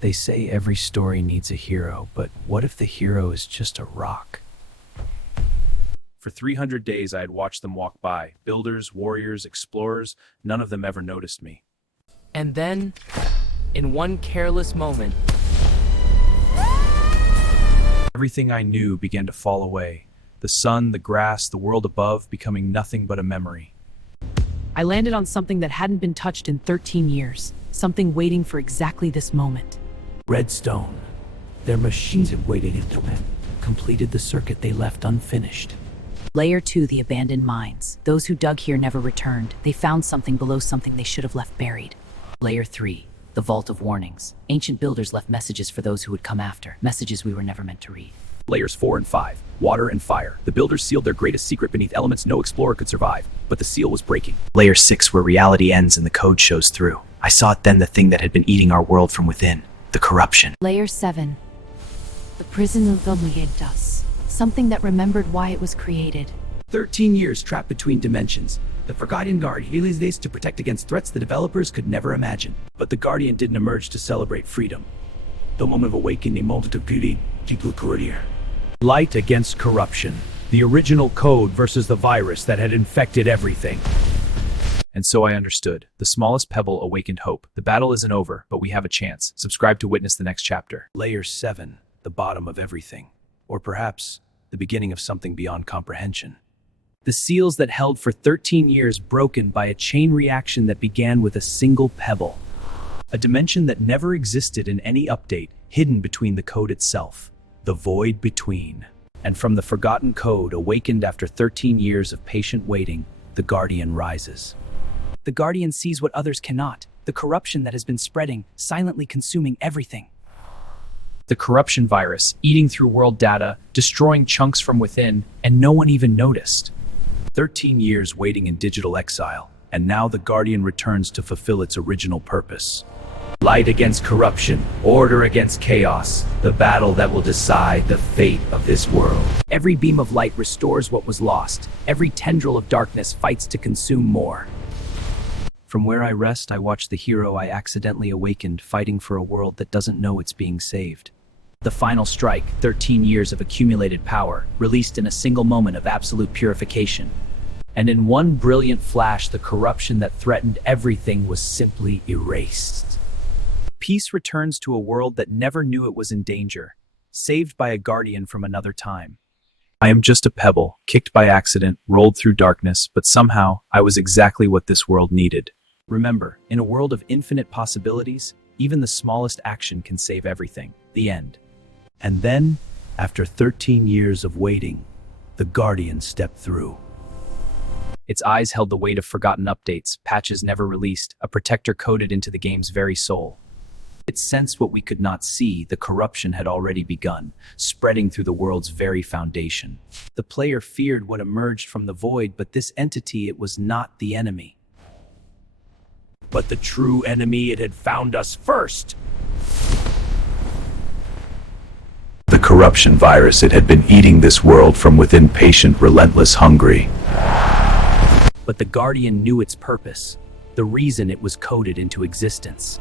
They say every story needs a hero, but what if the hero is just a rock? For 300 days, I had watched them walk by. Builders, warriors, explorers, none of them ever noticed me. And then, in one careless moment, Everything I knew began to fall away. The sun, the grass, the world above becoming nothing but a memory. I landed on something that hadn't been touched in 13 years, something waiting for exactly this moment. Redstone. Their machines had waited into it, completed the circuit they left unfinished. Layer 2, the abandoned mines. Those who dug here never returned. They found something below something they should have left buried. Layer 3, the vault of warnings. Ancient builders left messages for those who would come after, messages we were never meant to read. Layers 4 and 5, water and fire. The builders sealed their greatest secret beneath elements no explorer could survive, but the seal was breaking. Layer 6, where reality ends and the code shows through. I saw it then, the thing that had been eating our world from within. The corruption. Layer 7, the prison of the awakens. Something that remembered why it was created. 13 years trapped between dimensions. The Forgotten Guard heals this to protect against threats the developers could never imagine. But the Guardian didn't emerge to celebrate freedom. The moment of awakening, a moment of beauty, deeply career. Light against corruption. The original code versus the virus that had infected everything. And so I understood. The smallest pebble awakened hope. The battle isn't over, but we have a chance. Subscribe to witness the next chapter. Layer 7, the bottom of everything. Or perhaps the beginning of something beyond comprehension. The seals that held for 13 years broken by a chain reaction that began with a single pebble. A dimension that never existed in any update, hidden between the code itself. The void between. And from the forgotten code, awakened after 13 years of patient waiting, the Guardian rises. The Guardian sees what others cannot. The corruption that has been spreading, silently consuming everything. The corruption virus, eating through world data, destroying chunks from within, and no one even noticed. 13 years waiting in digital exile, and now the Guardian returns to fulfill its original purpose. Light against corruption, order against chaos. The battle that will decide the fate of this world. Every beam of light restores what was lost. Every tendril of darkness fights to consume more. From where I rest, I watch the hero I accidentally awakened fighting for a world that doesn't know it's being saved. The final strike, 13 years of accumulated power, released in a single moment of absolute purification. And in one brilliant flash, the corruption that threatened everything was simply erased. Peace returns to a world that never knew it was in danger, saved by a guardian from another time. I am just a pebble, kicked by accident, rolled through darkness, but somehow I was exactly what this world needed. Remember, in a world of infinite possibilities, even the smallest action can save everything. The end. And then, after 13 years of waiting, the Guardian stepped through. Its eyes held the weight of forgotten updates, patches never released, a protector coded into the game's very soul. It sensed what we could not see. The corruption had already begun, spreading through the world's very foundation. The player feared what emerged from the void, but this entity, it was not the enemy. But the true enemy, it had found us first. The corruption virus, it had been eating this world from within, patient, relentless, hungry. But the Guardian knew its purpose, the reason it was coded into existence.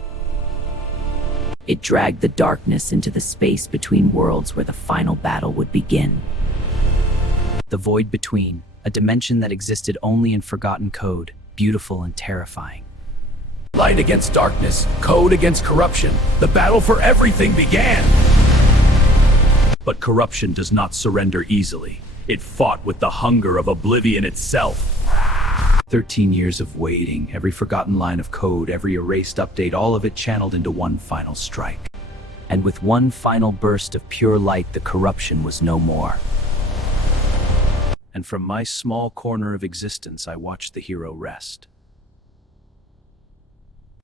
It dragged the darkness into the space between worlds where the final battle would begin. The void between, a dimension that existed only in forgotten code, beautiful and terrifying. Light against darkness, code against corruption. The battle for everything began. But corruption does not surrender easily. It fought with the hunger of oblivion itself. 13 years of waiting, every forgotten line of code, every erased update, all of it channeled into one final strike. And with one final burst of pure light, the corruption was no more. And from my small corner of existence, I watched the hero rest.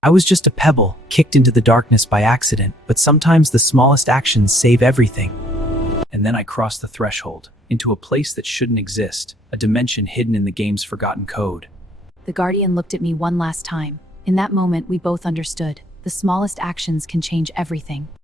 I was just a pebble, kicked into the darkness by accident, but sometimes the smallest actions save everything. And then I crossed the threshold, into a place that shouldn't exist, a dimension hidden in the game's forgotten code. The Guardian looked at me one last time. In that moment, we both understood. The smallest actions can change everything.